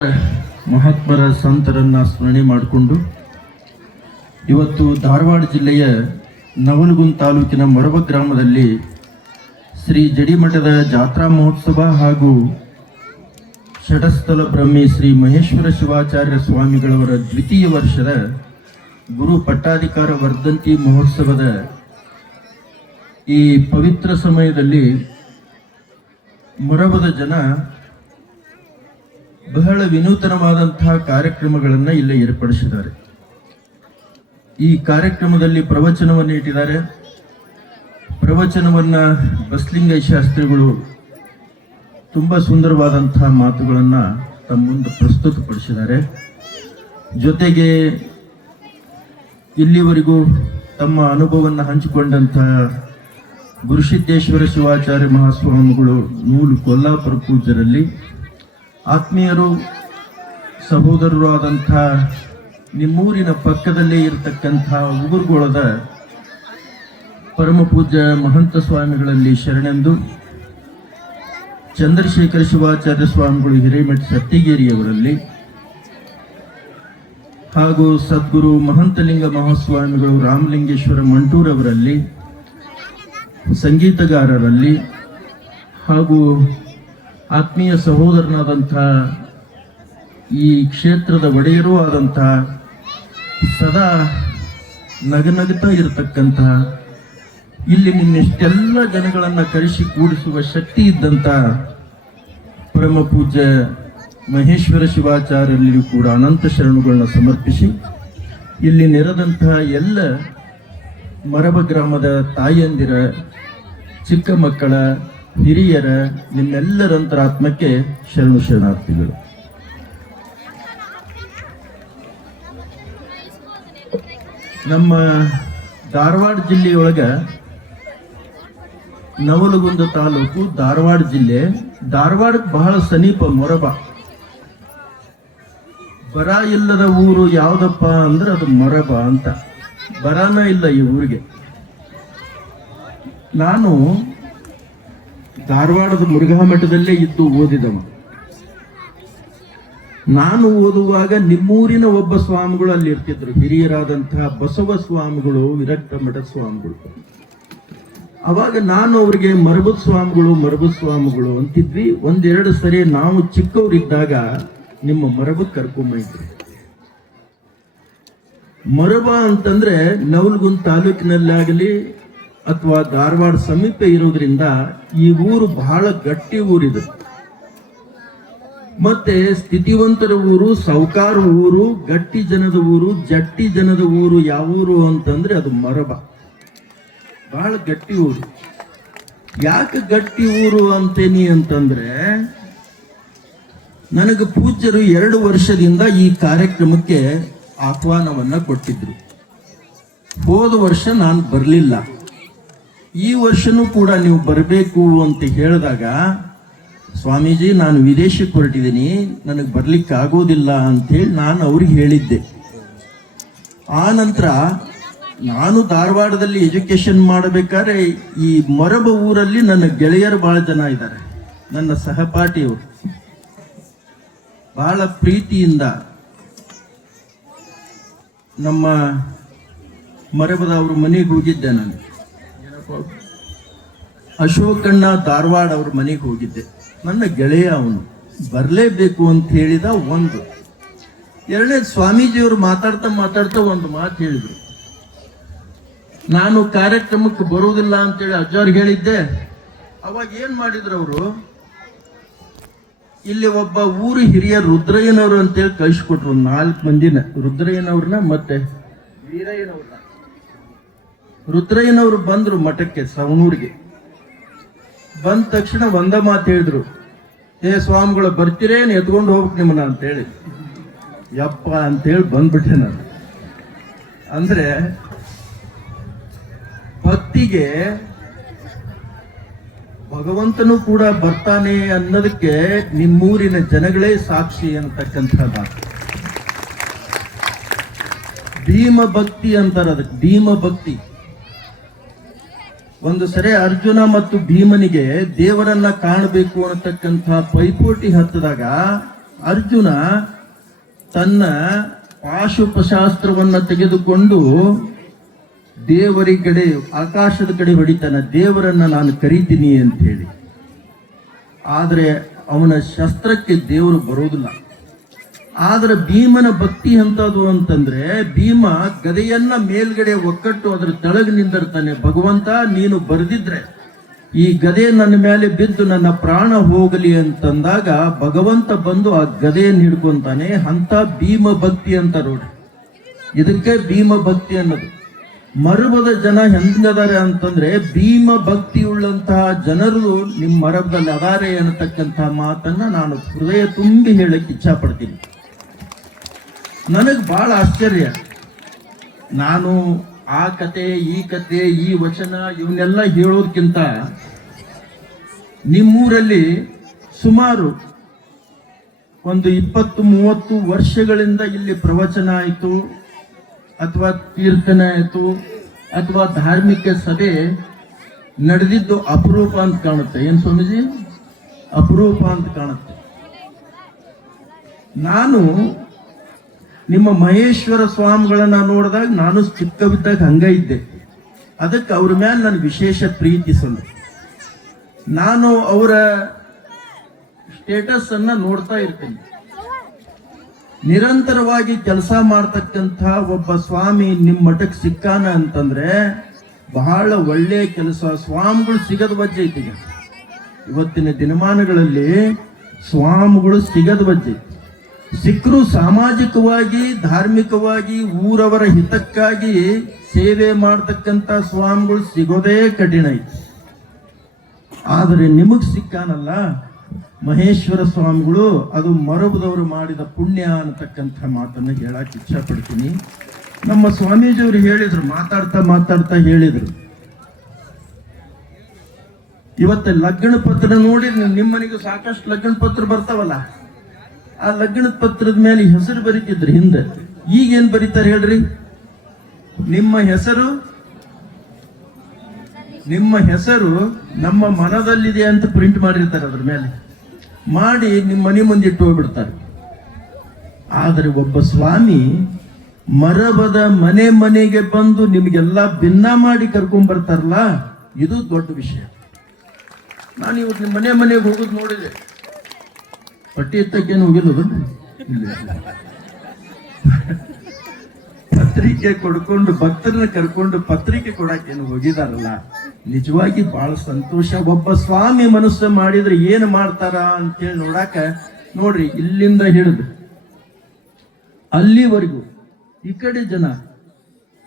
ಮಹಾತ್ಮರ ಸಂತರನ್ನ ಸ್ಮರಣೆ ಮಾಡಿಕೊಂಡು ಇವತ್ತು ಧಾರವಾಡ ಜಿಲ್ಲೆಯ ನವಲಗುಂದ ತಾಲೂಕಿನ ಮೊರಬ ಗ್ರಾಮದಲ್ಲಿ ಶ್ರೀ ಜಡಿಮಠದ ಜಾತ್ರಾ ಮಹೋತ್ಸವ ಹಾಗೂ ಷಟಸ್ಥಲ ಬ್ರಹ್ಮಿ ಶ್ರೀ ಮಹೇಶ್ವರ ಶಿವಾಚಾರ್ಯ ಸ್ವಾಮಿಗಳವರ ದ್ವಿತೀಯ ವರ್ಷದ ಗುರು ಪಟ್ಟಾಧಿಕಾರ ವರ್ಧಂತಿ ಮಹೋತ್ಸವದ ಈ ಪವಿತ್ರ ಸಮಯದಲ್ಲಿ ಮೊರಬದ ಜನ ಬಹಳ ವಿನೂತನವಾದಂತಹ ಕಾರ್ಯಕ್ರಮಗಳನ್ನು ಇಲ್ಲಿ ಏರ್ಪಡಿಸಿದ್ದಾರೆ. ಈ ಕಾರ್ಯಕ್ರಮದಲ್ಲಿ ಪ್ರವಚನವನ್ನು ಇಟ್ಟಿದ್ದಾರೆ. ಪ್ರವಚನವನ್ನು ಬಸಲಿಂಗಯ್ಯ ಶಾಸ್ತ್ರಿಗಳು ತುಂಬ ಸುಂದರವಾದಂತಹ ಮಾತುಗಳನ್ನು ತಮ್ಮ ಮುಂದೆ ಪ್ರಸ್ತುತಪಡಿಸಿದ್ದಾರೆ. ಜೊತೆಗೆ ಇಲ್ಲಿವರೆಗೂ ತಮ್ಮ ಅನುಭವವನ್ನು ಹಂಚಿಕೊಂಡಂತಹ ಗುರುಸಿದ್ದೇಶ್ವರ ಶಿವಾಚಾರ್ಯ ಮಹಾಸ್ವಾಮಿಗಳು ನೂಲು ಕೊಲ್ಲಾಪುರ ಪೂಜ್ಯರಲ್ಲಿ, ಆತ್ಮೀಯರು ಸಹೋದರರು ಆದಂಥ ನಿಮ್ಮೂರಿನ ಪಕ್ಕದಲ್ಲೇ ಇರತಕ್ಕಂಥ ಉಗುರುಗೋಳದ ಪರಮ ಪೂಜ್ಯ ಮಹಂತ ಸ್ವಾಮಿಗಳಲ್ಲಿ ಶರಣೆಂದು, ಚಂದ್ರಶೇಖರ ಶಿವಾಚಾರ್ಯ ಸ್ವಾಮಿಗಳು ಹಿರೇಮಠ ಸತ್ತಿಗೇರಿಯವರಲ್ಲಿ ಹಾಗೂ ಸದ್ಗುರು ಮಹಂತಲಿಂಗ ಮಹಾಸ್ವಾಮಿಗಳು ರಾಮಲಿಂಗೇಶ್ವರ ಮಂಟೂರವರಲ್ಲಿ, ಸಂಗೀತಗಾರರಲ್ಲಿ ಹಾಗೂ ಆತ್ಮೀಯ ಸಹೋದರನಾದಂಥ ಈ ಕ್ಷೇತ್ರದ ಒಡೆಯರೂ ಆದಂಥ ಸದಾ ನಗನಗುತ್ತಾ ಇರತಕ್ಕಂಥ ಇಲ್ಲಿ ನಿನ್ನೆಷ್ಟೆಲ್ಲ ಜನಗಳನ್ನು ಕರೆಸಿ ಕೂಡಿಸುವ ಶಕ್ತಿ ಇದ್ದಂಥ ಪರಮ ಪೂಜ್ಯ ಮಹೇಶ್ವರ ಶಿವಾಚಾರ್ಯರಲ್ಲಿಯೂ ಕೂಡ ಅನಂತ ಶರಣುಗಳನ್ನ ಸಮರ್ಪಿಸಿ, ಇಲ್ಲಿ ನೆರೆದಂತಹ ಎಲ್ಲ ಮೊರಬ ಗ್ರಾಮದ ತಾಯಿಯಂದಿರ, ಚಿಕ್ಕ ಮಕ್ಕಳ, ಹಿರಿಯರ, ನಿಮ್ಮೆಲ್ಲರಂತರಾತ್ಮಕ್ಕೆ ಶರಣು ಶರಣಾರ್ಥಿಗಳು. ನಮ್ಮ ಧಾರವಾಡ ಜಿಲ್ಲೆಯೊಳಗ ನವಲಗುಂದ ತಾಲೂಕು, ಧಾರವಾಡ ಜಿಲ್ಲೆ, ಧಾರವಾಡಕ್ಕೆ ಬಹಳ ಸಮೀಪ ಮೊರಬ. ಬರ ಇಲ್ಲದ ಊರು ಯಾವುದಪ್ಪ ಅಂದ್ರೆ ಅದು ಮೊರಬ ಅಂತ. ಬರಾನ ಇಲ್ಲ ಈ ಊರಿಗೆ. ನಾನು ಧಾರವಾಡದ ಮುರುಘಾ ಮಠದಲ್ಲೇ ಇದ್ದು ಓದಿದವ. ನಾನು ಓದುವಾಗ ನಿಮ್ಮೂರಿನ ಒಬ್ಬ ಸ್ವಾಮಿಗಳು ಅಲ್ಲಿ ಇರ್ತಿದ್ರು, ಹಿರಿಯರಾದಂತಹ ಬಸವ ಸ್ವಾಮಿಗಳು, ವಿರಕ್ತ ಮಠ ಸ್ವಾಮಿಗಳು. ಅವಾಗ ನಾನು ಅವ್ರಿಗೆ ಮರಬದ ಸ್ವಾಮಿಗಳು ಅಂತಿದ್ವಿ. ಒಂದೆರಡು ಸರಿ ನಾವು ಚಿಕ್ಕವರಿದ್ದಾಗ ನಿಮ್ಮ ಮೊರಬಕ್ಕೆ ಕರ್ಕೊಂಬಂದಿದ್ವಿ. ಮೊರಬ ಅಂತಂದ್ರೆ ನವಲಗುಂದ ತಾಲೂಕಿನಲ್ಲಾಗಲಿ ಅಥವಾ ಧಾರವಾಡ ಸಮೀಪ ಇರೋದ್ರಿಂದ ಈ ಊರು ಬಹಳ ಗಟ್ಟಿ ಊರಿದೆ. ಮತ್ತೆ ಸ್ಥಿತಿವಂತರ ಊರು, ಸಾಹುಕಾರ ಊರು, ಗಟ್ಟಿ ಜನದ ಊರು, ಜಟ್ಟಿ ಜನದ ಊರು ಯಾವ ಊರು ಅಂತಂದ್ರೆ ಅದು ಮೊರಬ. ಬಹಳ ಗಟ್ಟಿ ಊರು. ಯಾಕೆ ಗಟ್ಟಿ ಊರು ಅಂತೇನಿ ಅಂತಂದ್ರೆ, ನನಗೆ ಪೂಜ್ಯರು 2 ವರ್ಷದಿಂದ ಈ ಕಾರ್ಯಕ್ರಮಕ್ಕೆ ಆಹ್ವಾನವನ್ನ ಕೊಟ್ಟಿದ್ರು. ಹೋದ ವರ್ಷ ನಾನು ಬರಲಿಲ್ಲ. ಈ ವರ್ಷನೂ ಕೂಡ ನೀವು ಬರಬೇಕು ಅಂತ ಹೇಳಿದಾಗ, ಸ್ವಾಮೀಜಿ ನಾನು ವಿದೇಶಕ್ಕೆ ಹೊರಟಿದ್ದೀನಿ, ನನಗೆ ಬರ್ಲಿಕ್ಕೆ ಆಗೋದಿಲ್ಲ ಅಂಥೇಳಿ ನಾನು ಅವ್ರಿಗೆ ಹೇಳಿದ್ದೆ. ಆ ನಂತರ ನಾನು ಧಾರವಾಡದಲ್ಲಿ ಎಜುಕೇಶನ್ ಮಾಡಬೇಕಾದ್ರೆ ಈ ಮೊರಬ ಊರಲ್ಲಿ ನನ್ನ ಗೆಳೆಯರು ಬಹಳ ಜನ ಇದ್ದಾರೆ, ನನ್ನ ಸಹಪಾಠಿಯವರು. ಬಹಳ ಪ್ರೀತಿಯಿಂದ ನಮ್ಮ ಮೊರಬದ ಅವ್ರ ಮನೆಗೆ ಹೋಗಿದ್ದೆ. ನಾನು ಅಶೋಕಣ್ಣ ಧಾರವಾಡ ಅವ್ರ ಮನೆಗೆ ಹೋಗಿದ್ದೆ. ನನ್ನ ಗೆಳೆಯ ಅವನು, ಬರಲೇಬೇಕು ಅಂತ ಹೇಳಿದ. ಒಂದು ಎರಡನೇ, ಸ್ವಾಮೀಜಿಯವರು ಮಾತಾಡ್ತಾ ಒಂದು ಮಾತು ಹೇಳಿದ್ರು. ನಾನು ಕಾರ್ಯಕ್ರಮಕ್ಕೆ ಬರುವುದಿಲ್ಲ ಅಂತೇಳಿ ಅಜ್ಜವ್ರಿಗೆ ಹೇಳಿದ್ದೆ. ಅವಾಗ ಏನ್ ಮಾಡಿದ್ರು ಅವರು, ಇಲ್ಲಿ ಒಬ್ಬ ಊರು ಹಿರಿಯ ರುದ್ರಯ್ಯನವರು ಅಂತೇಳಿ ಕಳಿಸ್ಕೊಟ್ರು. 4 ಮಂದಿನ, ರುದ್ರಯ್ಯನವ್ರನ್ನ ಮತ್ತೆ ವೀರಯ್ಯನವ್ರನ್ನ. ರುದ್ರಯ್ಯನವರು ಬಂದ್ರು ಮಠಕ್ಕೆ, ಸವಣೂರಿಗೆ. ಬಂದ ತಕ್ಷಣ ಒಂದ ಮಾತು ಹೇಳಿದ್ರು, ಏ ಸ್ವಾಮಿಗಳು ಬರ್ತೀರೇನು, ಎತ್ಕೊಂಡು ಹೋಗ್ಬೇಕು ನಿಮ್ಮನ್ನ ಅಂತೇಳಿ. ಯಪ್ಪ ಅಂತೇಳಿ ಬಂದ್ಬಿಟ್ಟೆ ನಾನು. ಅಂದ್ರೆ ಭಕ್ತಿಗೆ ಭಗವಂತನು ಕೂಡ ಬರ್ತಾನೆ ಅನ್ನೋದಕ್ಕೆ ನಿಮ್ಮೂರಿನ ಜನಗಳೇ ಸಾಕ್ಷಿ ಅಂತಕ್ಕಂಥ ಮಾತು. ಭೀಮ ಭಕ್ತಿ ಅಂತಾರೆ ಅದಕ್ಕೆ, ಭೀಮ ಭಕ್ತಿ. ಒಂದು ಸರಿ ಅರ್ಜುನ ಮತ್ತು ಭೀಮನಿಗೆ ದೇವರನ್ನ ಕಾಣಬೇಕು ಅನ್ನತಕ್ಕಂಥ ಪೈಪೋಟಿ ಹತ್ತಿದಾಗ ಅರ್ಜುನ ತನ್ನ ಪಾಶುಪಶಾಸ್ತ್ರವನ್ನ ತೆಗೆದುಕೊಂಡು ದೇವರ ಕಡೆ, ಆಕಾಶದ ಕಡೆ ಹೊಡಿತಾನ, ದೇವರನ್ನ ನಾನು ಕರೀತೀನಿ ಅಂತ ಹೇಳಿ. ಆದರೆ ಅವನ ಶಸ್ತ್ರಕ್ಕೆ ದೇವರು ಬರೋದಿಲ್ಲ. ಆದ್ರೆ ಭೀಮನ ಭಕ್ತಿ ಎಂತದು ಅಂತಂದ್ರೆ, ಭೀಮ ಗದೆಯನ್ನ ಮೇಲ್ಗಡೆ ಒಕ್ಕಟ್ಟು ಅದರ ತೆಳಗೆ ನಿಂದಿರ್ತಾನೆ. ಭಗವಂತ ನೀನು ಬರೆದಿದ್ರೆ ಈ ಗದೆ ನನ್ನ ಮೇಲೆ ಬಿದ್ದು ನನ್ನ ಪ್ರಾಣ ಹೋಗಲಿ ಅಂತಂದಾಗ ಭಗವಂತ ಬಂದು ಆ ಗದೆಯನ್ನು ಹಿಡ್ಕೊಂತಾನೆ. ಅಂತ ಭೀಮ ಭಕ್ತಿ ಅಂತ ನೋಡಿ. ಇದಕ್ಕೆ ಭೀಮ ಭಕ್ತಿ ಅನ್ನೋದು. ಮರಬದ ಜನ ಹೆಂಗದಾರೆ ಅಂತಂದ್ರೆ, ಭೀಮ ಭಕ್ತಿ ಉಳ್ಳಂತಹ ಜನರು ನಿಮ್ಮ ಮರಬದಲ್ಲಿ ಅದಾರೆ ಅನ್ನತಕ್ಕಂತಹ ಮಾತನ್ನ ನಾನು ಹೃದಯ ತುಂಬಿ ಹೇಳಕ್ಕೆ ಇಚ್ಛಾ ಪಡ್ತೀನಿ. ನನಗೆ ಬಹಳ ಆಶ್ಚರ್ಯ. ನಾನು ಆ ಕತೆ, ಈ ಕತೆ, ಈ ವಚನ ಇವನ್ನೆಲ್ಲ ಹೇಳೋದಕ್ಕಿಂತ ನಿಮ್ಮೂರಲ್ಲಿ ಸುಮಾರು ಒಂದು 20-30 ವರ್ಷಗಳಿಂದ ಇಲ್ಲಿ ಪ್ರವಚನ ಆಯಿತು, ಅಥವಾ ಕೀರ್ತನೆ ಆಯಿತು, ಅಥವಾ ಧಾರ್ಮಿಕ ಸಭೆ ನಡೆದಿದ್ದು ಅಪರೂಪ ಅಂತ ಕಾಣುತ್ತೆ. ಏನು ಸ್ವಾಮೀಜಿ? ಅಪರೂಪ ಅಂತ ಕಾಣುತ್ತೆ. ನಾನು ನಿಮ್ಮ ಮಹೇಶ್ವರ ಸ್ವಾಮಿಗಳನ್ನ ನೋಡಿದಾಗ ನಾನು ಚಿಕ್ಕವಿದ್ದಾಗ ಹಂಗ ಇದ್ದೆ. ಅದಕ್ಕೆ ಅವ್ರ ಮೇಲೆ ನನಗೆ ವಿಶೇಷ ಪ್ರೀತಿ ಸಂದು. ನಾನು ಅವರ ಸ್ಟೇಟಸ್ ಅನ್ನ ನೋಡ್ತಾ ಇರ್ತೇನೆ. ನಿರಂತರವಾಗಿ ಕೆಲಸ ಮಾಡ್ತಕ್ಕಂಥ ಒಬ್ಬ ಸ್ವಾಮಿ ನಿಮ್ಮ ಮಠಕ್ಕೆ ಸಿಕ್ಕಾನ ಅಂತಂದ್ರೆ ಬಹಳ ಒಳ್ಳೆಯ ಕೆಲಸ. ಸ್ವಾಮಿಗಳು ಸಿಗದ ವಜ್ಜೆ ಐತಿ. ಇವತ್ತಿನ ದಿನಮಾನಗಳಲ್ಲಿ ಸ್ವಾಮಿಗಳು ಸಿಗದ ವಜ್ಜೆ. ಸಿಕ್ಕರು ಸಾಮಾಜಿಕವಾಗಿ, ಧಾರ್ಮಿಕವಾಗಿ, ಊರವರ ಹಿತಕ್ಕಾಗಿ ಸೇವೆ ಮಾಡ್ತಕ್ಕಂಥ ಸ್ವಾಮಿಗಳು ಸಿಗೋದೇ ಕಠಿಣ ಐತಿ. ಆದರೆ ನಿಮಗ್ ಸಿಕ್ಕಾನಲ್ಲ ಮಹೇಶ್ವರ ಸ್ವಾಮಿಗಳು, ಅದು ಮರಬದವರು ಮಾಡಿದ ಪುಣ್ಯ ಅನ್ನತಕ್ಕಂಥ ಮಾತನ್ನು ಹೇಳಕ್ಕೆ ಇಚ್ಛಾ ಪಡ್ತೀನಿ. ನಮ್ಮ ಸ್ವಾಮೀಜಿಯವರು ಹೇಳಿದ್ರು, ಮಾತಾಡ್ತಾ ಹೇಳಿದ್ರು, ಇವತ್ತು ಲಗ್ನ ಪತ್ರ ನೋಡಿ ನಿಮ್ಮನಿಗೂ ಸಾಕಷ್ಟು ಲಗ್ನ ಪತ್ರ ಬರ್ತಾವಲ್ಲ, ಆ ಲಗ್ನದ ಪತ್ರದ ಮೇಲೆ ಹೆಸರು ಬರೀತಿದ್ರು ಹಿಂದೆ. ಈಗೇನ್ ಬರೀತಾರೆ ಹೇಳ್ರಿ? ನಿಮ್ಮ ಹೆಸರು ನಮ್ಮ ಮನದಲ್ಲಿದೆ ಅಂತ ಪ್ರಿಂಟ್ ಮಾಡಿರ್ತಾರೆ. ಅದ್ರ ಮೇಲೆ ಮಾಡಿ ನಿಮ್ಮ ಮನೆ ಮುಂದೆ ಇಟ್ಟು ಹೋಗ್ಬಿಡ್ತಾರೆ. ಆದರೆ ಒಬ್ಬ ಸ್ವಾಮಿ ಮರಬದ ಮನೆಗೆ ಬಂದು ನಿಮಗೆಲ್ಲ ಭಿನ್ನ ಮಾಡಿ ಕರ್ಕೊಂಡ್ ಬರ್ತಾರಲ್ಲ, ಇದು ದೊಡ್ಡ ವಿಷಯ. ನಾನು ಇವತ್ತು ನಿಮ್ಮ ಮನೆಗೆ ಹೋಗೋದು ನೋಡಿದೆ. ಪಟ್ಟಿ ಎತ್ತಕ್ಕೇನು ಹೋಗಿರೋದು, ಪತ್ರಿಕೆ ಕೊಡ್ಕೊಂಡು ಭಕ್ತರನ್ನ ಕರ್ಕೊಂಡು ಪತ್ರಿಕೆ ಕೊಡಕ್ಕೇನು ಹೋಗಿದಾರಲ್ಲ, ನಿಜವಾಗಿ ಬಹಳ ಸಂತೋಷ. ಒಬ್ಬ ಸ್ವಾಮಿ ಮನಸ್ಸು ಮಾಡಿದ್ರೆ ಏನು ಮಾಡ್ತಾರ ಅಂತೇಳಿ ನೋಡಾಕ ನೋಡ್ರಿ, ಇಲ್ಲಿಂದ ಹಿಡಿದು ಅಲ್ಲಿವರೆಗೂ ಈ ಕಡೆ ಜನ,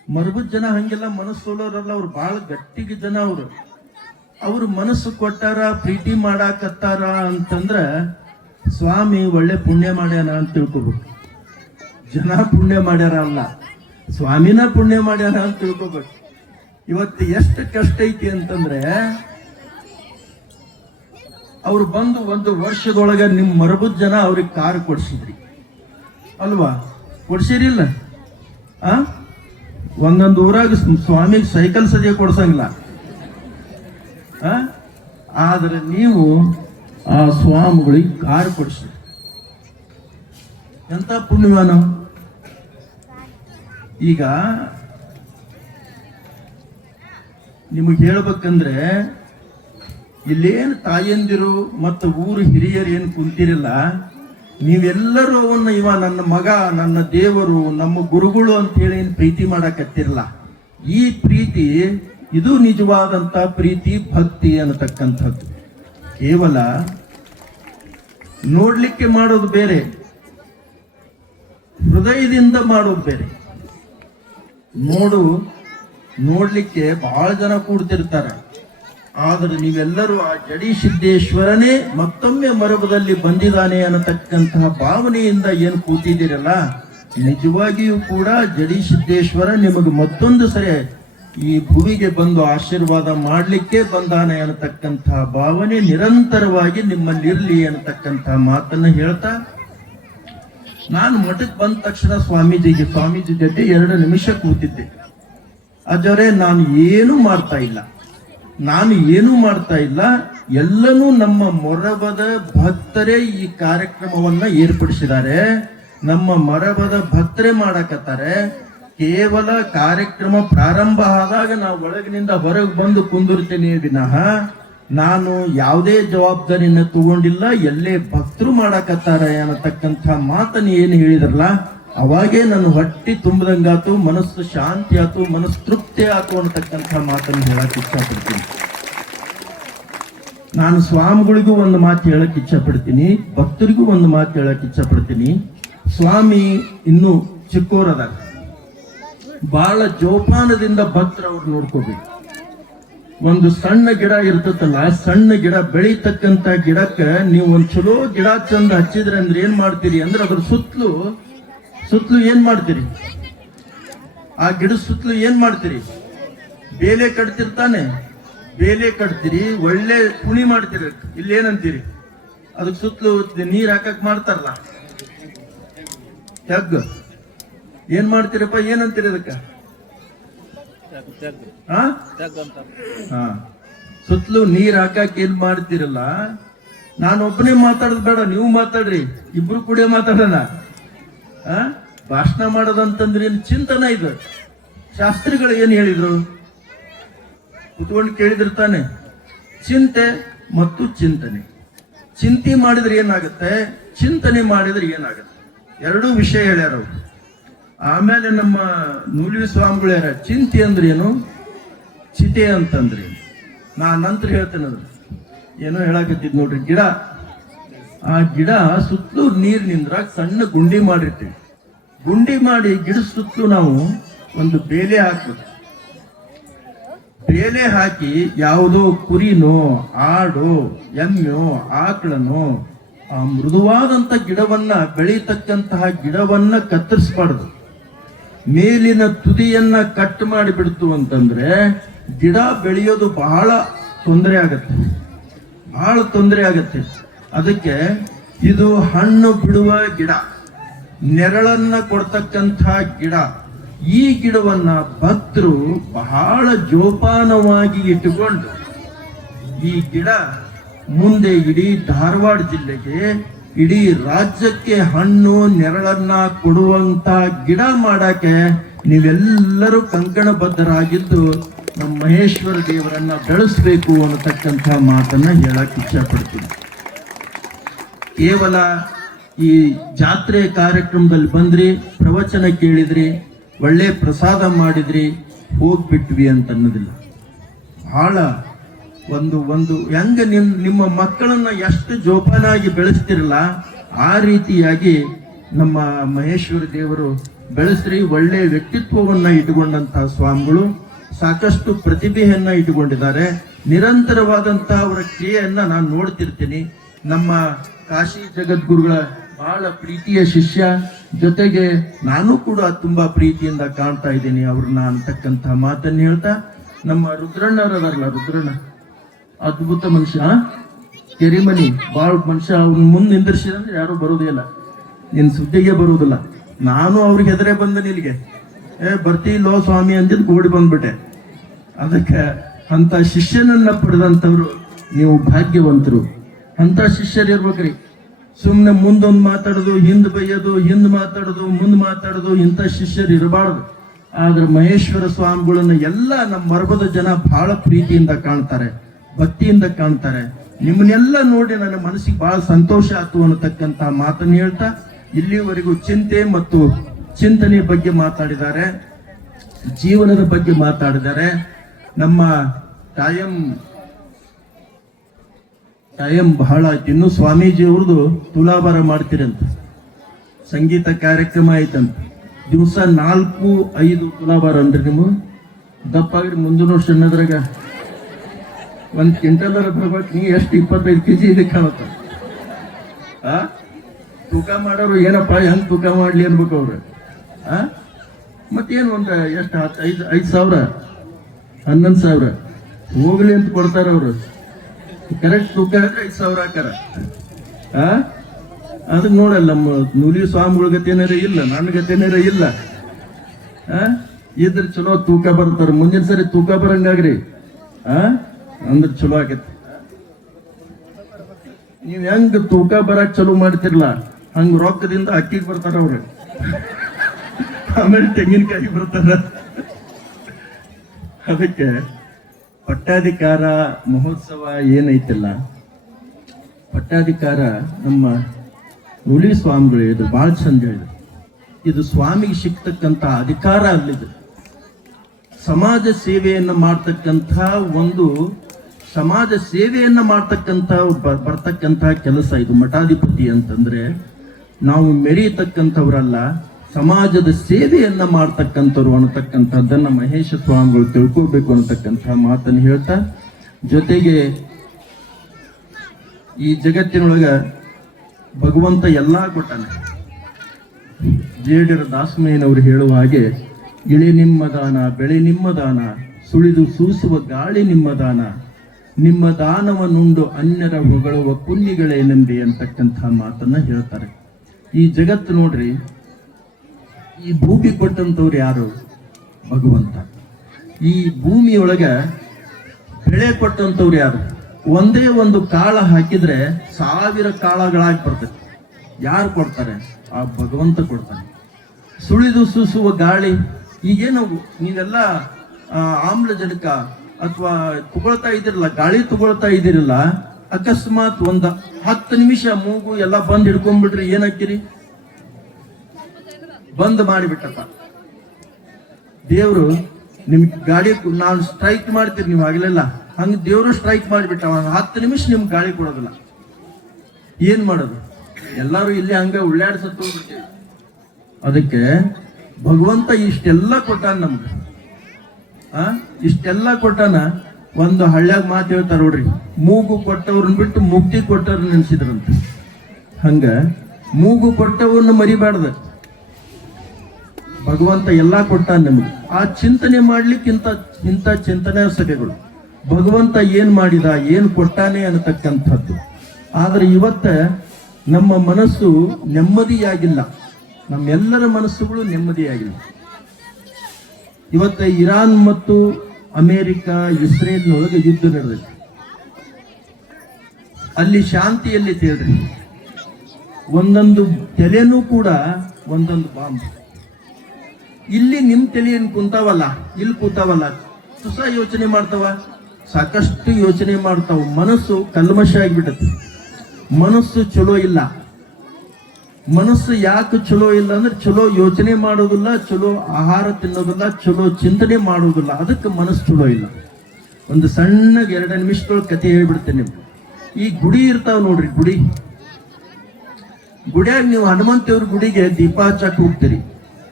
ಮರಬದ ಜನ ಹಂಗೆಲ್ಲ ಮನಸ್ಸೋಲೋರಲ್ಲ, ಅವ್ರು ಬಹಳ ಗಟ್ಟಿಗೆ ಜನ. ಅವ್ರು ಮನಸ್ಸು ಕೊಟ್ಟಾರ, ಪ್ರೀತಿ ಮಾಡಾಕತ್ತಾರ ಅಂತಂದ್ರ ಸ್ವಾಮಿ ಒಳ್ಳೆ ಪುಣ್ಯ ಮಾಡ್ಯಾನ ಅಂತ ತಿಳ್ಕೊಬೇಕು. ಜನ ಪುಣ್ಯ ಮಾಡ್ಯಾರ ಅಲ್ಲ, ಸ್ವಾಮಿನ ಪುಣ್ಯ ಮಾಡ್ಯಾರ ಅಂತ ತಿಳ್ಕೊಬೇಕು. ಇವತ್ತು ಎಷ್ಟು ಕಷ್ಟ ಐತಿ ಅಂತಂದ್ರೆ, ಅವ್ರು ಬಂದು 1 ವರ್ಷದೊಳಗ ನಿಮ್ ಮರಬದ ಜನ ಅವ್ರಿಗೆ ಕಾರ್ ಕೊಡ್ಸಿದ್ರಿ ಅಲ್ವಾ? ಕೊಡ್ಸಿರಿಲ್ಲ? ಒಂದೊಂದು ಊರಾಗ ಸ್ವಾಮಿಗೆ ಸೈಕಲ್ ಸದ್ಯ ಕೊಡ್ಸಂಗಿಲ್ಲ. ಆದ್ರೆ ನೀವು ಆ ಸ್ವಾಮಿಗಳಿಗೆ ಕಾರ್ ಕೊಡ್ಸಿ, ಎಂತ ಪುಣ್ಯವಾನ. ಈಗ ನಿಮಗೆ ಹೇಳ್ಬೇಕಂದ್ರೆ, ಇಲ್ಲೇನು ತಾಯಂದಿರು ಮತ್ತು ಊರು ಹಿರಿಯರು ಏನು ಕುಂತಿರಲ್ಲ, ನೀವೆಲ್ಲರೂ ಅವನ್ನ ನನ್ನ ಮಗ, ನನ್ನ ದೇವರು, ನಮ್ಮ ಗುರುಗಳು ಅಂತ ಹೇಳಿ ಏನು ಪ್ರೀತಿ ಮಾಡಕತ್ತಿರಲ್ಲ. ಈ ಪ್ರೀತಿ ಇದು ನಿಜವಾದಂತ ಪ್ರೀತಿ, ಭಕ್ತಿ ಅನ್ನತಕ್ಕಂಥದ್ದು. ಕೇವಲ ನೋಡ್ಲಿಕ್ಕೆ ಮಾಡೋದು ಬೇರೆ, ಹೃದಯದಿಂದ ಮಾಡೋದು ಬೇರೆ. ನೋಡ್ಲಿಕ್ಕೆ ಬಹಳ ಜನ ಕೂಡ್ತಿರ್ತಾರೆ, ಆದ್ರೆ ನೀವೆಲ್ಲರೂ ಆ ಜಡಿ ಸಿದ್ದೇಶ್ವರನೇ ಮತ್ತೊಮ್ಮೆ ಮರಬದಲ್ಲಿ ಬಂದಿದ್ದಾನೆ ಅನ್ನತಕ್ಕಂತಹ ಭಾವನೆಯಿಂದ ಏನು ಕೂತಿದ್ದೀರಲ್ಲ, ನಿಜವಾಗಿಯೂ ಕೂಡ ಜಡಿ ಸಿದ್ದೇಶ್ವರ ನಿಮಗೆ ಮತ್ತೊಂದು ಸರಿ ಈ ಭೂಮಿಗೆ ಬಂದು ಆಶೀರ್ವಾದ ಮಾಡಲಿಕ್ಕೆ ಬಂದಾನೆ ಅನ್ನತಕ್ಕಂತಹ ಭಾವನೆ ನಿರಂತರವಾಗಿ ನಿಮ್ಮಲ್ಲಿರ್ಲಿ ಅನ್ನತಕ್ಕಂತಹ ಮಾತನ್ನ ಹೇಳ್ತಾ, ನಾನು ಮಠಕ್ಕೆ ಬಂದ ತಕ್ಷಣ ಸ್ವಾಮೀಜಿ ಜೊತೆ 2 ನಿಮಿಷ ಕೂತಿದ್ದೆ. ಅಜರೇ, ನಾನು ಏನು ಮಾಡ್ತಾ ಇಲ್ಲ, ನಾನು ಏನೂ ಮಾಡ್ತಾ ಇಲ್ಲ, ಎಲ್ಲನೂ ನಮ್ಮ ಮೊರಬದ ಭಕ್ತರೇ ಈ ಕಾರ್ಯಕ್ರಮವನ್ನ ಏರ್ಪಡಿಸಿದ್ದಾರೆ. ನಮ್ಮ ಮೊರಬದ ಭಕ್ತರೇ ಮಾಡಕತ್ತಾರೆ. ಕೇವಲ ಕಾರ್ಯಕ್ರಮ ಪ್ರಾರಂಭ ಆದಾಗ ನಾವು ಒಳಗಿನಿಂದ ಹೊರಗೆ ಬಂದು ಕುಂದಿರ್ತೇನೆ ವಿನಃ ನಾನು ಯಾವುದೇ ಜವಾಬ್ದಾರಿನ ತಗೊಂಡಿಲ್ಲ. ಎಲ್ಲೇ ಭಕ್ತರು ಮಾಡಕತ್ತಾರೆ ಅನ್ನತಕ್ಕಂಥ ಮಾತನ್ನು ಏನು ಹೇಳಿದ್ರಲ್ಲ, ಅವಾಗೇ ನನ್ನ ಹೊಟ್ಟಿ ತುಂಬದಂಗಾತು, ಮನಸ್ಸು ಶಾಂತಿ ಆತು, ಮನಸ್ಸು ತೃಪ್ತಿ ಆತು ಅನ್ನತಕ್ಕಂಥ ಮಾತನ್ನು ಹೇಳಕ್ ಇಚ್ಛಪಡ್ತೀನಿ. ನಾನು ಸ್ವಾಮಿಗಳಿಗೂ ಒಂದು ಮಾತು ಹೇಳಕ್ ಇಚ್ಛಪಡ್ತೀನಿ, ಭಕ್ತರಿಗೂ ಒಂದು ಮಾತು ಹೇಳಕ್ ಇಚ್ಛಪಡ್ತೀನಿ. ಸ್ವಾಮಿ ಇನ್ನೂ ಚಿಕ್ಕೋರದಾಗ ಬಹಳ ಜೋಪಾನದಿಂದ ಭಕ್ತರು ಅವ್ರು ನೋಡ್ಕೋಬೇಕು. ಒಂದು ಸಣ್ಣ ಗಿಡ ಇರ್ತತಲ್ಲ, ಸಣ್ಣ ಗಿಡ ಬೆಳೀತಕ್ಕಂತ ಗಿಡಕ್ಕೆ ನೀವು ಒಂದ್ ಚಲೋ ಗಿಡ ಚಂದ ಹಚ್ಚಿದ್ರೆ ಅಂದ್ರೆ ಏನ್ ಮಾಡ್ತೀರಿ ಅಂದ್ರೆ ಅದ್ರ ಸುತ್ತಲೂ ಏನ್ ಮಾಡ್ತೀರಿ? ಆ ಗಿಡ ಸುತ್ತಲೂ ಏನ್ ಮಾಡ್ತೀರಿ? ಬೇಲೆ ಕಟ್ತಿರ್ತಾನೆ, ಬೇಲೆ ಕಟ್ತೀರಿ, ಒಳ್ಳೆ ಕುಣಿ ಮಾಡ್ತೀರಿ. ಇಲ್ಲಿ ಏನಂತೀರಿ? ಅದಕ್ಕೆ ಸುತ್ತಲೂ ನೀರ್ ಹಾಕಕ್ ಮಾಡ್ತಾರಲ್ಲ, ಹೆಗ್ಗ ಏನ್ ಮಾಡ್ತೀರಪ್ಪ? ಏನಂತೀರಿ ಅದಕ್ಕ? ಸುತ್ತಲೂ ನೀರ್ ಹಾಕಕ್ ಏನ್ ಮಾಡ್ತಿರಲ್ಲ. ನಾನು ಒಬ್ಬನೇ ಮಾತಾಡೋದು ಬೇಡ, ನೀವು ಮಾತಾಡ್ರಿ, ಇಬ್ರು ಕೂಡ ಮಾತಾಡೋಣ. ಭಾಷಣ ಮಾಡೋದಂತಂದ್ರೆ ಏನ್ ಚಿಂತನ ಇದು. ಶಾಸ್ತ್ರಿಗಳು ಏನ್ ಹೇಳಿದ್ರು? ಕುತ್ಕೊಂಡು ಕೇಳಿದಿರ್ತಾನೆ, ಚಿಂತೆ ಮತ್ತು ಚಿಂತನೆ. ಚಿಂತೆ ಮಾಡಿದ್ರೆ ಏನಾಗುತ್ತೆ, ಚಿಂತನೆ ಮಾಡಿದ್ರೆ ಏನಾಗುತ್ತೆ, ಎರಡೂ ವಿಷಯ ಹೇಳ್ಯಾರ ಅವ್ರು. ಆಮೇಲೆ ನಮ್ಮ ನೂಲಿ ಸ್ವಾಮಿಗಳು ಯಾರ ಚಿಂತೆ ಅಂದ್ರೆ ಏನು, ಚಿತೆ ಅಂತಂದ್ರೆ ನಾ ನಂತರ ಹೇಳ್ತೇನೆ. ಅದ್ರ ಏನೋ ಹೇಳಕತ್ತಿದ್ ನೋಡ್ರಿ, ಗಿಡ, ಆ ಗಿಡ ಸುತ್ತಲೂ ನೀರ್ ನಿಂದ್ರಾಗ ಸಣ್ಣ ಗುಂಡಿ ಮಾಡಿರ್ತೀವಿ. ಗುಂಡಿ ಮಾಡಿ ಗಿಡ ಸುತ್ತಲೂ ನಾವು ಒಂದು ಬೇಲೆ ಹಾಕ್ಬೇಕು. ಬೇಲೆ ಹಾಕಿ ಯಾವುದೋ ಕುರಿನೋ ಆಡೋ ಎಮ್ಮೆಯೋ ಆಕಳನೋ ಆ ಮೃದುವಾದಂತ ಗಿಡವನ್ನ, ಬೆಳೀತಕ್ಕಂತಹ ಗಿಡವನ್ನ ಕತ್ತರಿಸಬಾರ್ದು. ಮೇಲಿನ ತುದಿಯನ್ನ ಕಟ್ ಮಾಡಿಬಿಡ್ತು ಅಂತಂದ್ರೆ ಗಿಡ ಬೆಳೆಯೋದು ಬಹಳ ತೊಂದರೆ ಆಗತ್ತೆ. ಅದಕ್ಕೆ ಇದು ಹಣ್ಣು ಬಿಡುವ ಗಿಡ, ನೆರಳನ್ನ ಕೊಡ್ತಕ್ಕಂಥ ಗಿಡ. ಈ ಗಿಡವನ್ನ ಭಕ್ತರು ಬಹಳ ಜೋಪಾನವಾಗಿ ಇಟ್ಟುಕೊಂಡು ಈ ಗಿಡ ಮುಂದೆ ಇಡೀ ಧಾರವಾಡ ಜಿಲ್ಲೆಗೆ, ಇಡೀ ರಾಜ್ಯಕ್ಕೆ ಹಣ್ಣು ನೆರಳನ್ನ ಕೊಡುವಂತ ಗಿಡ ಮಾಡಕ್ಕೆ ನೀವೆಲ್ಲರೂ ಕಂಕಣಬದ್ಧರಾಗಿದ್ದು ನಮ್ಮ ಮಹೇಶ್ವರ ದೇವರನ್ನ ಬೆಳೆಸಬೇಕು ಅನ್ನತಕ್ಕಂಥ ಮಾತನ್ನ ಹೇಳಕ್ ಇಚ್ಛಪಡ್ತೀನಿ. ಕೇವಲ ಈ ಜಾತ್ರೆ ಕಾರ್ಯಕ್ರಮದಲ್ಲಿ ಬಂದ್ರಿ, ಪ್ರವಚನ ಕೇಳಿದ್ರಿ, ಒಳ್ಳೆ ಪ್ರಸಾದ ಮಾಡಿದ್ರಿ, ಹೋಗ್ಬಿಟ್ವಿ ಅಂತ ಅನ್ನೋದಿಲ್ಲ. ಬಹಳ ಒಂದು ಹೆಂಗ ನಿಮ್ಮ ಮಕ್ಕಳನ್ನ ಎಷ್ಟು ಜೋಪಾನಾಗಿ ಬೆಳೆಸ್ತಿರಲ್ಲ, ಆ ರೀತಿಯಾಗಿ ನಮ್ಮ ಮಹೇಶ್ವರ ದೇವರು ಬೆಳೆಸ್ರಿ. ಒಳ್ಳೆ ವ್ಯಕ್ತಿತ್ವವನ್ನ ಇಟ್ಟುಕೊಂಡಂತಹ ಸ್ವಾಮಿಗಳು, ಸಾಕಷ್ಟು ಪ್ರತಿಭೆಯನ್ನ ಇಟ್ಟುಕೊಂಡಿದ್ದಾರೆ. ನಿರಂತರವಾದಂತಹ ಅವರ ಕ್ರಿಯೆಯನ್ನ ನಾನು ನೋಡ್ತಿರ್ತೀನಿ. ನಮ್ಮ ಕಾಶಿ ಜಗದ್ಗುರುಗಳ ಬಹಳ ಪ್ರೀತಿಯ ಶಿಷ್ಯ, ಜೊತೆಗೆ ನಾನು ಕೂಡ ತುಂಬಾ ಪ್ರೀತಿಯಿಂದ ಕಾಣ್ತಾ ಇದ್ದೀನಿ ಅವ್ರನ್ನ ಅಂತಕ್ಕಂಥ ಮಾತನ್ನು ಹೇಳ್ತಾ, ನಮ್ಮ ರುದ್ರಣ್ಣರಲ್ಲ, ರುದ್ರಣ್ಣ ಅದ್ಭುತ ಮನುಷ್ಯ, ಕೆರಿಮನಿ ಬಾಳ ಮನುಷ್ಯ. ಅವ್ನ ಮುಂದೆ ನಿಂದಿರ್ಸಿದ್ರೆ ಯಾರು ಬರುವುದೇ ಇಲ್ಲ, ನಿನ್ ಸುದ್ದಿಗೆ ಬರುವುದಿಲ್ಲ. ನಾನು ಅವ್ರಿಗೆ ಹೆದರೇ ಬಂದೆ, ನಿಲ್ಗೆ ಬರ್ತಿಲ್ಲೋ ಸ್ವಾಮಿ ಅಂದಿದ್ದು ಓಡಿ ಬಂದ್ಬಿಟ್ಟೆ. ಅದಕ್ಕೆ ಅಂತ ಶಿಷ್ಯನನ್ನ ಪಡೆದಂಥವ್ರು ನೀವು ಭಾಗ್ಯವಂತರು. ಅಂತ ಶಿಷ್ಯರು ಇರ್ಬೇಕ್ರಿ. ಸುಮ್ಮನೆ ಮುಂದೊಂದು ಮಾತಾಡೋದು, ಹಿಂದ್ ಬೈಯೋದು, ಹಿಂದ್ ಮಾತಾಡೋದು, ಮುಂದ್ ಮಾತಾಡೋದು, ಇಂಥ ಶಿಷ್ಯರು ಇರಬಾರ್ದು. ಆದ್ರೆ ಮಹೇಶ್ವರ ಸ್ವಾಮಿಗಳನ್ನ ಎಲ್ಲ ನಮ್ಮ ಮರಬದ ಜನ ಬಹಳ ಪ್ರೀತಿಯಿಂದ ಕಾಣ್ತಾರೆ, ಭಕ್ತಿಯಿಂದ ಕಾಣ್ತಾರೆ. ನಿಮ್ಮನ್ನೆಲ್ಲ ನೋಡಿ ನನ್ನ ಮನಸ್ಸಿಗೆ ಬಹಳ ಸಂತೋಷ ಆಯ್ತು ಅನ್ನತಕ್ಕಂಥ ಮಾತನ್ನು ಹೇಳ್ತಾ, ಇಲ್ಲಿವರೆಗೂ ಚಿಂತೆ ಮತ್ತು ಚಿಂತನೆ ಬಗ್ಗೆ ಮಾತಾಡಿದ್ದಾರೆ, ಜೀವನದ ಬಗ್ಗೆ ಮಾತಾಡಿದ್ದಾರೆ. ನಮ್ಮ ಟೈಮ್ ಬಹಳ ಆಯ್ತು. ಇನ್ನು ಸ್ವಾಮೀಜಿ ಅವ್ರದ್ದು ತುಲಾಭಾರ ಮಾಡ್ತೀರಂತ, ಸಂಗೀತ ಕಾರ್ಯಕ್ರಮ ಆಯ್ತಂತ. ದಿವಸ 4-5 ತುಲಾಭಾರ ಅನ್ರಿ. ನಿಮ್ಮ ದಪ್ಪಾಗ್ರಿ, ಮುಂದಿನ ವರ್ಷ ಅನ್ನೋದ್ರಾಗ 1 ಕ್ವಿಂಟಲ್ ಬರ್ಬೇಕು. ನೀ ಎಷ್ಟು 25 kg ಇದಕ್ಕೆ ಕಾಣುತ್ತ. ತೂಕ ಮಾಡೋರು ಏನಪ್ಪ ಹೆಂಗ್ ತೂಕ ಮಾಡ್ಲಿ ಅನ್ಬೇಕು ಅವ್ರು. ಮತ್ತೇನು ಒಂದು ಎಷ್ಟು 5,000 11,000 ಹೋಗ್ಲಿ ಅಂತ ಕೊಡ್ತಾರ ಅವರು. ಕರೆಕ್ಟ್ ತೂಕ ಹಾಕ್ರೆ 5,000 ಹಾಕಾರ. ಅದಕ್ಕೆ ನೋಡಲ್ಲ, ನಮ್ಮ ನೂಲಿ ಸ್ವಾಮಿಗಳ ಗತೇನಾರ ಇಲ್ಲ, ನನ್ನ ಗತೇನಾರ ಇಲ್ಲ. ಇದ್ರ ಚಲೋ ತೂಕ ಬರ್ತಾರ. ಮುಂದಿನ ಸರಿ ತೂಕ ಬರಂಗಾಗ್ರಿ. ಅಂದ್ರೆ ಚಲೋ ಆಗತ್ತೆ. ನೀವ್ ಹೆಂಗ್ ತೂಕ ಬರಕ್ ಚಲೋ ಮಾಡ್ತಿರ್ಲ ಹಂಗ ರೊಕ್ಕದಿಂದ ಅಕ್ಕಿಗೆ ಬರ್ತಾರ ಅವ್ರು, ಆಮೇಲೆ ತೆಂಗಿನಕಾಯಿ ಬರ್ತಾರ. ಅದಕ್ಕೆ ಪಟ್ಟಾಧಿಕಾರ ಮಹೋತ್ಸವ ಏನೈತಿಲ್ಲ, ಪಟ್ಟಾಧಿಕಾರ ನಮ್ಮ ನುಲಿ ಸ್ವಾಮಿಗಳು ಹೇಳಿದ್ರು, ಬಹಳ ಚಂದ ಹೇಳಿದ್ರು. ಇದು ಸ್ವಾಮಿಗೆ ಸಿಗ್ತಕ್ಕಂಥ ಅಧಿಕಾರ ಅಲ್ಲಿದೆ. ಸಮಾಜ ಸೇವೆಯನ್ನು ಮಾಡ್ತಕ್ಕಂಥ ಒಂದು ಸಮಾಜ ಸೇವೆಯನ್ನ ಮಾಡ್ತಕ್ಕಂಥ ಬರ್ತಕ್ಕಂಥ ಕೆಲಸ ಇದು. ಮಠಾಧಿಪತಿ ಅಂತಂದ್ರೆ ನಾವು ಮೆರೀತಕ್ಕಂಥವ್ರಲ್ಲ, ಸಮಾಜದ ಸೇವೆಯನ್ನ ಮಾಡ್ತಕ್ಕಂಥವ್ರು ಅನ್ನತಕ್ಕಂಥದ್ದನ್ನ ಮಹೇಶ ಸ್ವಾಮಿಗಳು ತಿಳ್ಕೋಬೇಕು ಅನ್ನತಕ್ಕಂಥ ಮಾತನ್ನು ಹೇಳ್ತಾ, ಜೊತೆಗೆ ಈ ಜಗತ್ತಿನೊಳಗ ಭಗವಂತ ಎಲ್ಲಾ ಕೊಟ್ಟಾನೆ. ಜೇಡರ ದಾಸಮಯ್ಯನವರು ಹೇಳುವ ಹಾಗೆ, ಇಳಿ ನಿಮ್ಮ ದಾನ, ಬೆಳೆ ನಿಮ್ಮ ದಾನ, ಸುಳಿದು ಸೂಸುವ ಗಾಳಿ ನಿಮ್ಮ ದಾನ, ನಿಮ್ಮ ದಾನವನ್ನುಂಡು ಅನ್ಯರ ಹೊಗಳುವ ಪುಣ್ಯಗಳೇನೆಂಬೆ ಅಂತಕ್ಕಂಥ ಮಾತನ್ನ ಹೇಳ್ತಾರೆ. ಈ ಜಗತ್ತು ನೋಡ್ರಿ, ಈ ಭೂಮಿ ಕೊಟ್ಟಂತವ್ರು ಯಾರು? ಭಗವಂತ. ಈ ಭೂಮಿಯೊಳಗ ಬೆಳೆ ಕೊಟ್ಟಂತವ್ರು ಯಾರು? ಒಂದೇ ಒಂದು ಕಾಳ ಹಾಕಿದ್ರೆ 1000 ಕಾಳಗಳಾಗಿ ಬರ್ತದೆ. ಯಾರು ಕೊಡ್ತಾರೆ? ಆ ಭಗವಂತ ಕೊಡ್ತಾನೆ. ಸುಳಿದು ಸೂಸುವ ಗಾಳಿ, ಈಗೇನು ನೀವೆಲ್ಲ ಆಮ್ಲಜನಕ ಅಥವಾ ತಗೊಳ್ತಾ ಇದಿರಲ್ಲ, ಗಾಳಿ ತಗೊಳ್ತಾ ಇದಿರಲ್ಲ, ಅಕಸ್ಮಾತ್ ಒಂದು 10 ನಿಮಿಷ ಮೂಗು ಎಲ್ಲ ಬಂದ್ ಹಿಡ್ಕೊಂಡ್ಬಿಟ್ರಿ ಏನಾಕಿರಿ? ಬಂದ್ ಮಾಡಿಬಿಟ್ಟಪ್ಪ ದೇವ್ರು. ನಿಮ್ಗೆ ಗಾಡಿ ನಾನು ಸ್ಟ್ರೈಕ್ ಮಾಡ್ತೀರಿ, ನೀವು ಆಗ್ಲಿಲ್ಲ, ಹಂಗ ದೇವ್ರು ಸ್ಟ್ರೈಕ್ ಮಾಡಿಬಿಟ್ಟ. 10 ನಿಮಿಷ ನಿಮ್ಗೆ ಗಾಳಿ ಕೊಡೋದಿಲ್ಲ. ಏನ್ ಮಾಡೋದು? ಎಲ್ಲಾರು ಇಲ್ಲಿ ಹಂಗ ಉಳ್ಳಾಡ್ಸತ್ ಹೋಗ್ಬಿಡ್ತೀವಿ. ಅದಕ್ಕೆ ಭಗವಂತ ಇಷ್ಟೆಲ್ಲ ಕೊಟ್ಟಾನ ನಮ್ಗೆ. ಇಷ್ಟೆಲ್ಲ ಕೊಟ್ಟಾನ. ಒಂದು ಹಳ್ಳ್ಯಾಗ ಮಾತು ಹೇಳ್ತಾರ ನೋಡ್ರಿ, ಮೂಗು ಕೊಟ್ಟವ್ರನ್ನ ಬಿಟ್ಟು ಮುಕ್ತಿ ಕೊಟ್ಟವ್ರನ್ನ ನೆನ್ಸಿದ್ರಂತ. ಹಂಗ ಮೂಗು ಕೊಟ್ಟವ್ರನ್ನ ಮರಿಬಾರ್ದ. ಭಗವಂತ ಎಲ್ಲಾ ಕೊಟ್ಟಾನ ನಮ್ಗೆ. ಆ ಚಿಂತನೆ ಮಾಡ್ಲಿಕ್ಕೆ ಇಂಥ ಚಿಂತನೆ ಸಭೆಗಳು. ಭಗವಂತ ಏನ್ ಮಾಡಿದ, ಏನ್ ಕೊಟ್ಟಾನೆ ಅನ್ನತಕ್ಕಂಥದ್ದು. ಆದ್ರೆ ಇವತ್ತ ನಮ್ಮ ಮನಸ್ಸು ನೆಮ್ಮದಿಯಾಗಿಲ್ಲ. ನಮ್ಮೆಲ್ಲರ ಮನಸ್ಸುಗಳು ನೆಮ್ಮದಿಯಾಗಿಲ್ಲ. ಇವತ್ತ ಇರಾನ್ ಮತ್ತು ಅಮೇರಿಕ ಇಸ್ರೇಲ್ನೊಳಗೆ ಯುದ್ಧ ನಡೆದಿದೆ. ಅಲ್ಲಿ ಶಾಂತಿಯಲ್ಲಿ ತೇಳ್ರಿ, ಒಂದೊಂದು ತಲೆನೂ ಕೂಡ ಒಂದೊಂದು ಬಾಂಬ್. ಇಲ್ಲಿ ನಿಮ್ ತಲೆ ಏನ್ ಕುಂತಾವಲ್ಲ, ಇಲ್ಲಿ ಕೂತಾವಲ್ಲ, ತುಸ ಯೋಚನೆ ಮಾಡ್ತಾವ, ಸಾಕಷ್ಟು ಯೋಚನೆ ಮಾಡ್ತಾವ. ಮನಸ್ಸು ಕಲ್ಮಶ ಆಗಿಬಿಟ್ಟತಿ. ಮನಸ್ಸು ಚಲೋ ಇಲ್ಲ. ಮನಸ್ಸು ಯಾಕೆ ಚಲೋ ಇಲ್ಲ ಅಂದ್ರೆ ಚಲೋ ಯೋಚನೆ ಮಾಡೋದಿಲ್ಲ, ಚಲೋ ಆಹಾರ ತಿನ್ನೋದಿಲ್ಲ, ಚಲೋ ಚಿಂತನೆ ಮಾಡೋದಿಲ್ಲ. ಅದಕ್ಕೆ ಮನಸ್ಸು ಚಲೋ ಇಲ್ಲ. ಒಂದು ಸಣ್ಣ 2 ನಿಮಿಷದೊಳಗೆ ಕತೆ ಹೇಳ್ಬಿಡ್ತೇನೆ. ಈ ಗುಡಿ ಇರ್ತಾವ ನೋಡ್ರಿ, ಗುಡಿಯಾಗ ನೀವು ಹನುಮಂತೇವ್ರ ಗುಡಿಗೆ ದೀಪ ಹಚ್ಚಕ್ ಹೋಗ್ತೀರಿ.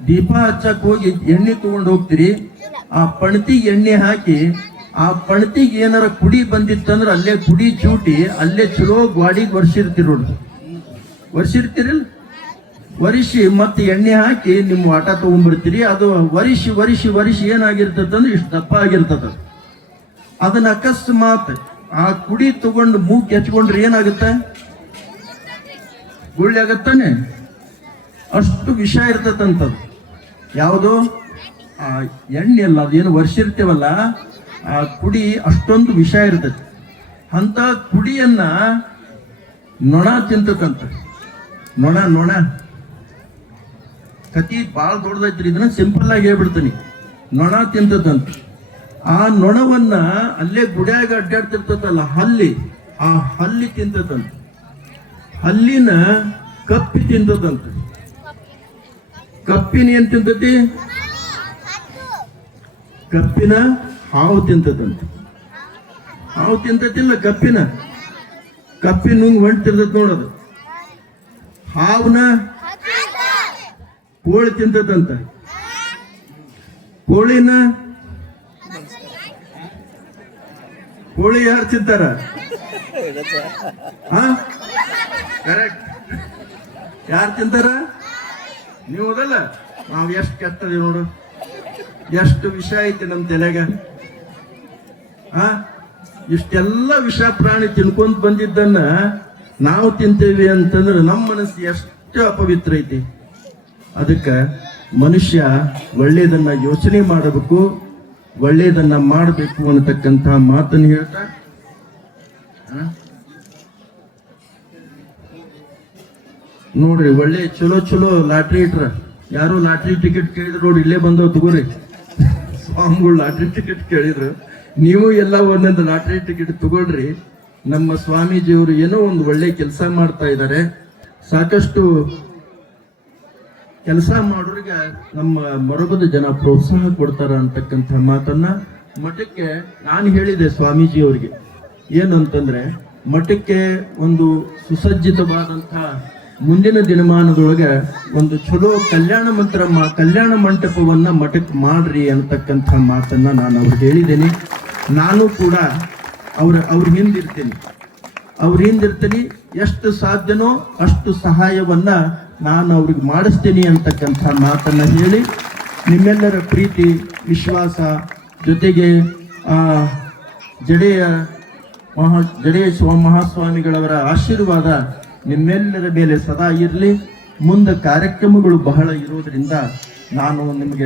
ದೀಪ ಹಚ್ಚಕ್ ಹೋಗಿ ಎಣ್ಣೆ ತಗೊಂಡು ಹೋಗ್ತೀರಿ. ಆ ಪಣತಿಗೆ ಎಣ್ಣೆ ಹಾಕಿ, ಆ ಪಣತಿಗೆ ಏನಾರ ಕುಡಿ ಬಂದಿತ್ತಂದ್ರೆ ಅಲ್ಲೇ ಕುಡಿ ಚೂಟಿ ಅಲ್ಲೇ ಚಲೋ ಗಾಡಿಗೆ ವರ್ಷಿರ್ತೀರಿ ನೋಡ್ರಿ. ವರ್ಷಿರ್ತೀರಿಲ್ಲ, ವರಿಸಿ ಮತ್ತೆ ಎಣ್ಣೆ ಹಾಕಿ ನಿಮ್ಮ ಆಟ ತಗೊಂಡ್ಬರ್ತೀರಿ. ಅದು ವರಿಸಿ ಏನಾಗಿರ್ತದಂದ್ರೆ ಇಷ್ಟು ದಪ್ಪ ಆಗಿರ್ತದ. ಅದನ್ನ ಅಕಸ್ಮಾತ್ ಆ ಕುಡಿ ತಗೊಂಡು ಮೂಗ್ ಹೆಚ್ಕೊಂಡ್ರೆ ಏನಾಗುತ್ತೆ? ಗುಳ್ಳಿ ಆಗತ್ತಾನೆ. ಅಷ್ಟು ವಿಷ ಇರ್ತದಂಥದ್ದು. ಯಾವುದು? ಆ ಎಣ್ಣೆ ಅಲ್ಲ, ಅದೇನು ವರ್ಷಿರ್ತೇವಲ್ಲ, ಆ ಕುಡಿ ಅಷ್ಟೊಂದು ವಿಷ ಇರ್ತದೆ. ಅಂತ ಕುಡಿಯನ್ನ ನೊಣ ತಿಂತಕ್ಕಂತ. ನೊಣ ಕತಿ ಭಾಳ ದೊಡ್ಡದೈತ್ರಿ. ಇದನ್ನ ಸಿಂಪಲ್ ಆಗಿ ಹೇಳ್ಬಿಡ್ತೀನಿ. ನೊಣ ತಿಂತದಂತ. ಆ ನೊಣವನ್ನ ಅಲ್ಲೇ ಗುಡಿಯಾಗ ಅಡ್ಡಾಡ್ತಿರ್ತದಲ್ಲ ಆ ಹಲ್ಲಿ ತಿಂತದಂತ. ಹಲ್ಲಿನ ಕಪ್ಪಿ ತಿಂತದಂತ. ಕಪ್ಪಿನ ಏನ್ ತಿಂತತಿ? ಕಪ್ಪಿನ ಹಾವು ತಿಂತದಂತ. ಹಾವು ತಿಂತತಿಲ್ಲ, ಕಪ್ಪಿನ ನುಂಗ್ ಹೊಂಟಿರ್ತದ ನೋಡೋದು. ಹಾವುನ ಕೋಳಿ ತಿಂತದಂತ. ಕೋಳಿ ಯಾರು ತಿಂತಾರ? ಕರೆಕ್ಟ್. ಯಾರು ತಿಂತಾರ? ನೀವು ಅದಲ್ಲ. ನಾವು ಎಷ್ಟು ಕೆಟ್ಟದೆ ನೋಡು, ಎಷ್ಟು ವಿಷ ಐತಿ ನಮ್ಮ ತಲೆಗ. ಇಷ್ಟೆಲ್ಲ ವಿಷ ಪ್ರಾಣಿ ತಿನ್ಕೊಂತ ಬಂದಿದ್ದನ್ನ ನಾವು ತಿಂತೇವಿ ಅಂತಂದ್ರೆ ನಮ್ಮ ಮನಸ್ಸು ಎಷ್ಟು ಅಪವಿತ್ರ ಐತಿ. ಅದಕ್ಕೆ ಮನುಷ್ಯ ಒಳ್ಳೆಯದನ್ನ ಯೋಚನೆ ಮಾಡಬೇಕು, ಒಳ್ಳೆಯದನ್ನ ಮಾಡಬೇಕು ಅನ್ನತಕ್ಕಂಥ ಮಾತನ್ನು ಹೇಳ್ತಾ ನೋಡ್ರಿ ಒಳ್ಳೆ ಚಲೋ ಚಲೋ ಲಾಟ್ರಿ ಇಟ್ರ. ಯಾರು ಲಾಟ್ರಿ ಟಿಕೆಟ್ ಕೇಳಿದ್ರು ನೋಡಿ, ಇಲ್ಲೇ ಬಂದವ್ ತಗೋರಿ. ಸ್ವಾಮಿಗಳು ಲಾಟ್ರಿ ಟಿಕೆಟ್ ಕೇಳಿದ್ರು, ನೀವು ಎಲ್ಲ ಒಂದೊಂದು ಲಾಟ್ರಿ ಟಿಕೆಟ್ ತಗೊಳ್ರಿ. ನಮ್ಮ ಸ್ವಾಮೀಜಿಯವರು ಏನೋ ಒಂದು ಒಳ್ಳೆ ಕೆಲಸ ಮಾಡ್ತಾ ಇದ್ದಾರೆ. ಸಾಕಷ್ಟು ಕೆಲಸ ಮಾಡೋರಿಗೆ ನಮ್ಮ ಮೊರಬದ ಜನ ಪ್ರೋತ್ಸಾಹ ಕೊಡ್ತಾರ ಅಂತಕ್ಕಂಥ ಮಾತನ್ನ ಮಠಕ್ಕೆ ನಾನು ಹೇಳಿದೆ ಸ್ವಾಮೀಜಿಯವರಿಗೆ. ಏನಂತಂದ್ರೆ, ಮಠಕ್ಕೆ ಒಂದು ಸುಸಜ್ಜಿತವಾದಂಥ ಮುಂದಿನ ದಿನಮಾನದೊಳಗೆ ಒಂದು ಚಲೋ ಕಲ್ಯಾಣ ಮಂಟಪವನ್ನ ಮಠಕ್ಕೆ ಮಾಡ್ರಿ ಅಂತಕ್ಕಂಥ ಮಾತನ್ನ ನಾನು ಅವ್ರಿಗೆ ಹೇಳಿದ್ದೇನೆ. ನಾನು ಕೂಡ ಅವ್ರ ಹಿಂದಿರ್ತೀನಿ. ಎಷ್ಟು ಸಾಧ್ಯನೋ ಅಷ್ಟು ಸಹಾಯವನ್ನ ನಾನು ಅವ್ರಿಗೆ ಮಾಡಿಸ್ತೀನಿ ಅಂತಕ್ಕಂಥ ಮಾತನ್ನ ಹೇಳಿ, ನಿಮ್ಮೆಲ್ಲರ ಪ್ರೀತಿ ವಿಶ್ವಾಸ ಜೊತೆಗೆ ಜಡೆಯ ಮಹಾಸ್ವಾಮಿಗಳವರ ಆಶೀರ್ವಾದ ನಿಮ್ಮೆಲ್ಲರ ಮೇಲೆ ಸದಾ ಇರಲಿ. ಮುಂದೆ ಕಾರ್ಯಕ್ರಮಗಳು ಬಹಳ ಇರೋದ್ರಿಂದ ನಾನು ನಿಮಗೆ